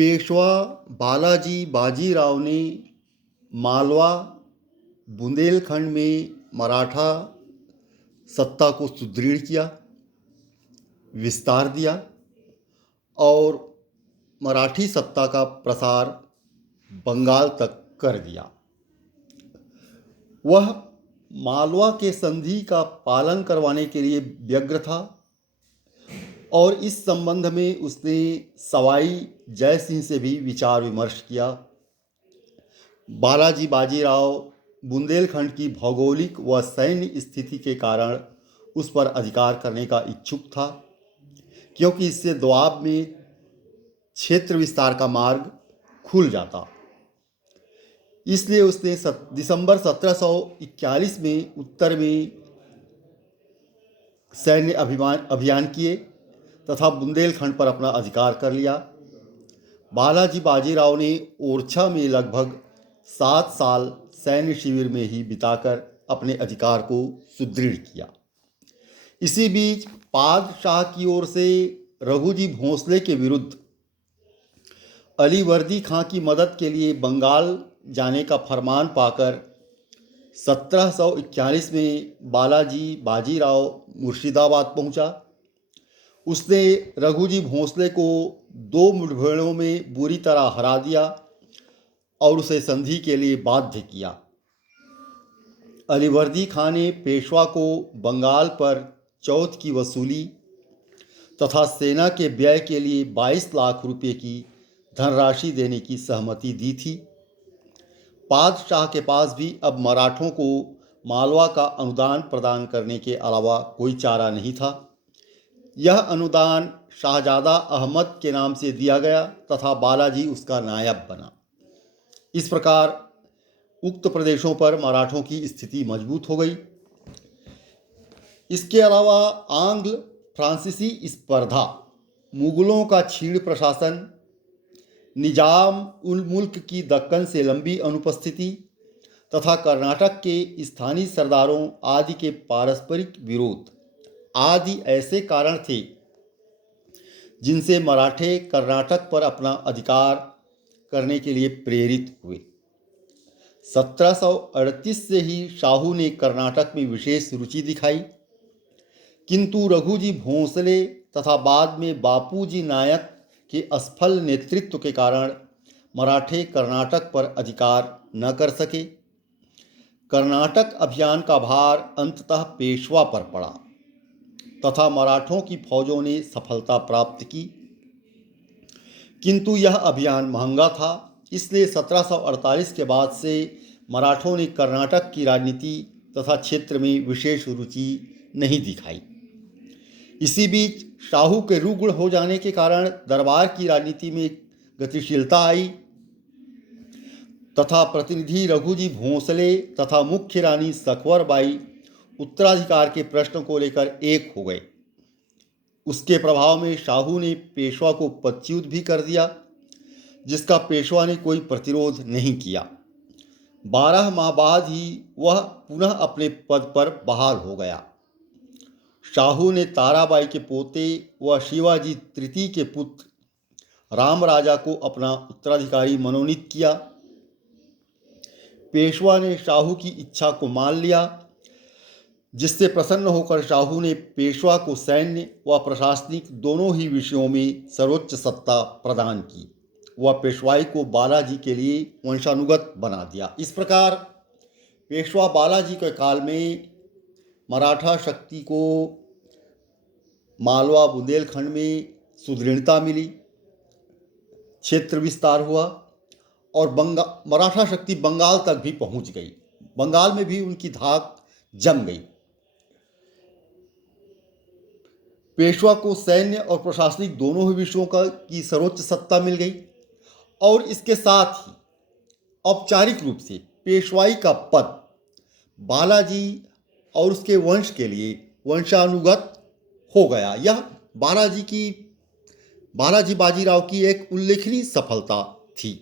पेशवा बालाजी बाजीराव ने मालवा बुंदेलखंड में मराठा सत्ता को सुदृढ़ किया, विस्तार दिया और मराठी सत्ता का प्रसार बंगाल तक कर दिया। वह मालवा के संधि का पालन करवाने के लिए व्यग्र था और इस संबंध में उसने सवाई जय सिंह से भी विचार विमर्श किया। बालाजी बाजीराव बुंदेलखंड की भौगोलिक व सैन्य स्थिति के कारण उस पर अधिकार करने का इच्छुक था, क्योंकि इससे दोआब में क्षेत्र विस्तार का मार्ग खुल जाता। इसलिए उसने दिसंबर 1741 में उत्तर में सैन्य अभियान किए तथा बुंदेलखंड पर अपना अधिकार कर लिया। बालाजी बाजीराव ने ओरछा में लगभग 7 साल सैन्य शिविर में ही बिताकर अपने अधिकार को सुदृढ़ किया। इसी बीच पाद शाह की ओर से रघुजी भोंसले के विरुद्ध अलीवर्दी खां की मदद के लिए बंगाल जाने का फरमान पाकर 1741 में बालाजी बाजीराव मुर्शिदाबाद पहुंचा। उसने रघुजी भोंसले को 2 मुठभेड़ों में बुरी तरह हरा दिया और उसे संधि के लिए बाध्य किया। अलीवर्दी खां ने पेशवा को बंगाल पर चौथ की वसूली तथा सेना के व्यय के लिए 22 लाख रुपए की धनराशि देने की सहमति दी थी। पादशाह के पास भी अब मराठों को मालवा का अनुदान प्रदान करने के अलावा कोई चारा नहीं था। यह अनुदान शाहजादा अहमद के नाम से दिया गया तथा बालाजी उसका नायब बना। इस प्रकार उक्त प्रदेशों पर मराठों की स्थिति मजबूत हो गई। इसके अलावा आंग्ल फ्रांसीसी स्पर्धा, मुगलों का छीड़ प्रशासन, निजाम उल मुल्क की दक्कन से लंबी अनुपस्थिति तथा कर्नाटक के स्थानीय सरदारों आदि के पारस्परिक विरोध आदि ऐसे कारण थे जिनसे मराठे कर्नाटक पर अपना अधिकार करने के लिए प्रेरित हुए। 1738 से ही शाहू ने कर्नाटक में विशेष रुचि दिखाई, किंतु रघुजी भोंसले तथा बाद में बापूजी नायक के असफल नेतृत्व के कारण मराठे कर्नाटक पर अधिकार न कर सके। कर्नाटक अभियान का भार अंततः पेशवा पर पड़ा तथा मराठों की फौजों ने सफलता प्राप्त की, किंतु यह अभियान महंगा था। इसलिए 1748 के बाद से मराठों ने कर्नाटक की राजनीति तथा क्षेत्र में विशेष रुचि नहीं दिखाई। इसी बीच शाहू के रुग्ण हो जाने के कारण दरबार की राजनीति में गतिशीलता आई तथा प्रतिनिधि रघुजी भोंसले तथा मुख्य रानी सखवर-बाई उत्तराधिकार के प्रश्न को लेकर एक हो गए। उसके प्रभाव में शाहू ने पेशवा को पदच्युत भी कर दिया, जिसका पेशवा ने कोई प्रतिरोध नहीं किया। 12 माह बाद ही वह पुनः अपने पद पर बहाल हो गया। शाहू ने ताराबाई के पोते व शिवाजी तृतीय के पुत्र राम राजा को अपना उत्तराधिकारी मनोनीत किया। पेशवा ने शाहू की इच्छा को मान लिया, जिससे प्रसन्न होकर शाहू ने पेशवा को सैन्य व प्रशासनिक दोनों ही विषयों में सर्वोच्च सत्ता प्रदान की व पेशवाई को बालाजी के लिए वंशानुगत बना दिया। इस प्रकार पेशवा बालाजी के काल में मराठा शक्ति को मालवा बुंदेलखंड में सुदृढ़ता मिली, क्षेत्र विस्तार हुआ और मराठा शक्ति बंगाल तक भी पहुंच गई। बंगाल में भी उनकी धाक जम गई। पेशवा को सैन्य और प्रशासनिक दोनों ही विषयों की सर्वोच्च सत्ता मिल गई और इसके साथ ही औपचारिक रूप से पेशवाई का पद बालाजी और उसके वंश के लिए वंशानुगत हो गया। यह बालाजी बाजीराव की एक उल्लेखनीय सफलता थी।